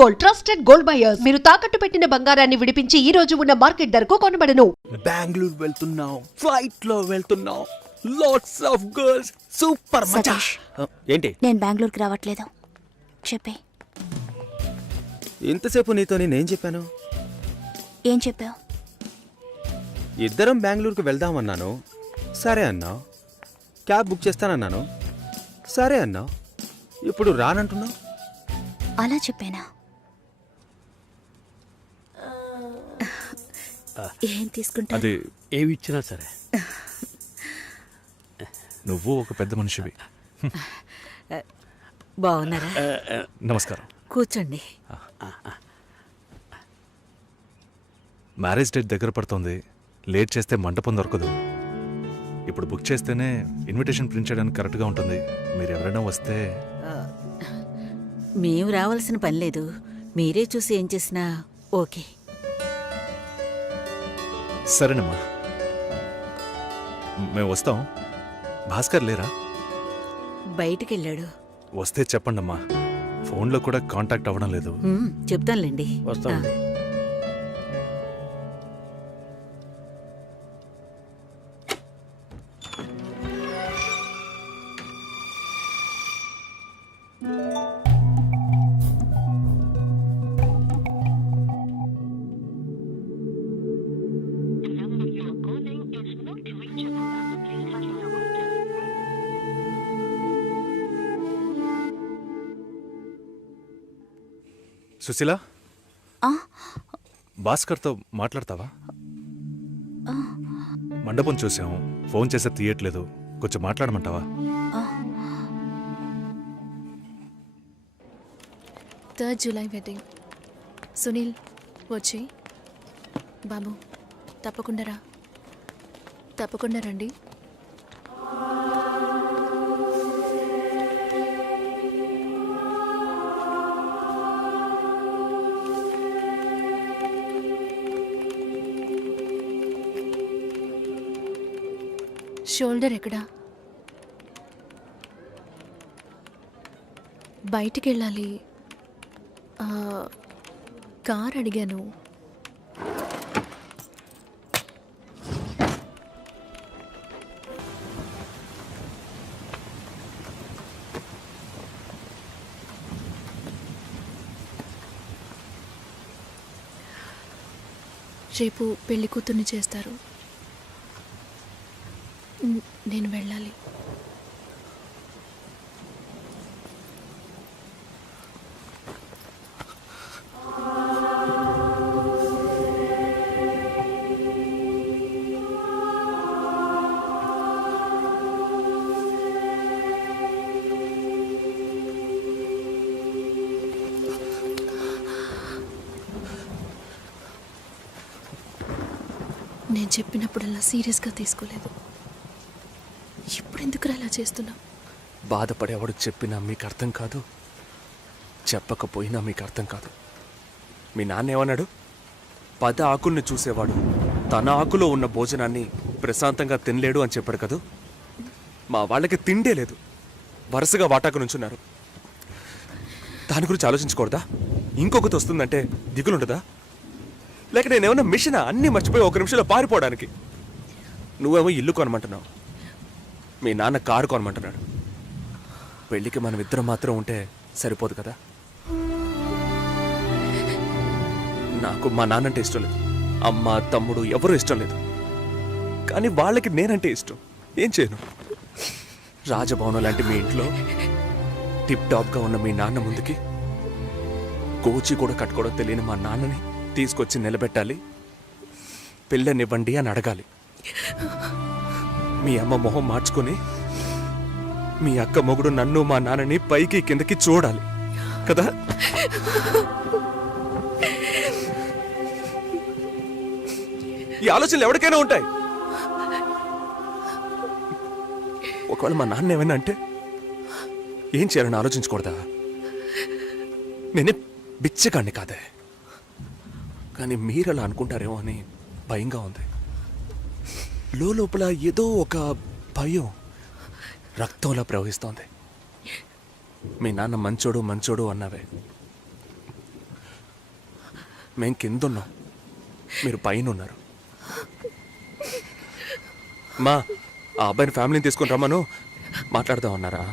Gold, trusted gold buyers. మీరు తాకట్టు పెట్టిన బంగారాన్ని విడిపించి ఈ రోజు ఉన్న మార్కెట్ ధరకు కొనబడను. బెంగళూరు వెళ్తున్నాం, ఫ్లైట్ లో వెళ్తున్నాం, లాట్స్ ఆఫ్ గర్ల్స్, సూపర్ మచా. ఏంటి నేను బెంగళూరుకి రావట్లేదు చెప్పే. ఇంతసేపు నీతో నేనేం చెప్పాను? ఏం చెప్పావు? ఇద్దరం బెంగళూరుకు వెళ్దామన్నాను, సరే అన్నా. క్యాబ్ బుక్ చేస్తానన్నాను, సరే అన్నా. ఇప్పుడు రానంటున్నావు. అలా చెప్పానా? ఏం తీసుకుంటా? అది ఏమి ఇచ్చినా సరే. నువ్వు ఒక పెద్ద మనిషివి. బాగున్నారా? నమస్కారం. కూర్చోండి. మ్యారేజ్ డేట్ దగ్గర పడుతుంది. లేట్ చేస్తే మంటపం దొరకదు. ఇప్పుడు బుక్ చేస్తేనే ఇన్విటేషన్ ప్రింట్ చేయడానికి కరెక్ట్గా ఉంటుంది. మీరు ఎవరైనా వస్తే. మేము రావాల్సిన పని లేదు, మీరే చూసి ఏం చేసినా ఓకే. సరేనమ్మా, మేము వస్తాం. భాస్కర్ లేరా? బయటికెళ్ళాడు. వస్తే చెప్పండమ్మా. ఫోన్లో కూడా కాంటాక్ట్ అవ్వడం లేదు. చెప్తానులేండి. వస్తాం. సుశీల, భాస్కర్తో మాట్లాడతావా? మండపం చూసాం, ఫోన్ చేస్తే తీయట్లేదు. కొంచెం మాట్లాడమంటావా? 3rd July wedding. సునీల్ వచ్చి. బాబు తప్పకుండా రండి. షోల్డర్ ఎక్కడా? బయటికి వెళ్ళాలి. కార్ అడిగాను. రేపు పెళ్లి కూతుర్ని చేస్తారు. నేను వెళ్ళాలి. నేను చెప్పినప్పుడల్లా సీరియస్గా తీసుకోలేదు. ఇప్పుడు ఎందుకు అలా చేస్తున్నా? బాధపడేవాడు చెప్పినా మీకు అర్థం కాదు, చెప్పకపోయినా మీకు అర్థం కాదు. మీ నాన్న ఏమన్నాడు? 10 ఆకుల్ని చూసేవాడు తన ఆకులో ఉన్న భోజనాన్ని ప్రశాంతంగా తినలేడు అని చెప్పాడు కదా. మా వాళ్ళకి తిండే లేదు, వరుసగా వాటాకు నుంచున్నారు. దాని గురించి ఆలోచించకూడదా? ఇంకొకటి వస్తుందంటే దిగులుండదా? లేక నేనేమన్నా మిషనా అన్నీ మర్చిపోయి 1 నిమిషంలో పారిపోవడానికి? నువ్వేమో ఇల్లు కొనమంటున్నావు, మీ నాన్న కారు కొనమంటున్నాడు. పెళ్ళికి మనం ఇద్దరం మాత్రం ఉంటే సరిపోదు కదా. నాకు మా నాన్నంటే ఇష్టం లేదు, అమ్మ తమ్ముడు ఎవరూ ఇష్టం లేదు. కానీ వాళ్ళకి నేనంటే ఇష్టం. ఏం చేయను? రాజభవనం లాంటి మీ ఇంట్లో టిప్ టాప్గా ఉన్న మీ నాన్న ముందుకి కోచి కూడా కట్టుకోవడం తెలియని మా నాన్నని తీసుకొచ్చి నిలబెట్టాలి. పిల్లనివ్వండి అని అడగాలి. మీ అమ్మ మొహం మార్చుకొని మీ అక్క మొగుడు నన్ను మా నాన్నని పైకి కిందకి చూడాలి కదా. ఈ ఆలోచనలు ఎవరికైనా ఉంటాయి. ఒకవేళ మా నాన్న ఏమైనా అంటే ఏం చేయాలని ఆలోచించకూడదా? నేనే బిచ్చగాడిని కాదే, కానీ మీరు అలా అనుకుంటారేమో అని భయంగా ఉంది. లోపల ఏదో ఒక భయం రక్తంలా ప్రవహిస్తోంది. మీ నాన్న మంచోడు మంచోడు అన్నావే, మేం కిందున్నాం, మీరు పైన ఉన్నారు. మా ఆ అబ్బాయిని ఫ్యామిలీని తీసుకుని రమ్మను, మాట్లాడదాం అన్నారా?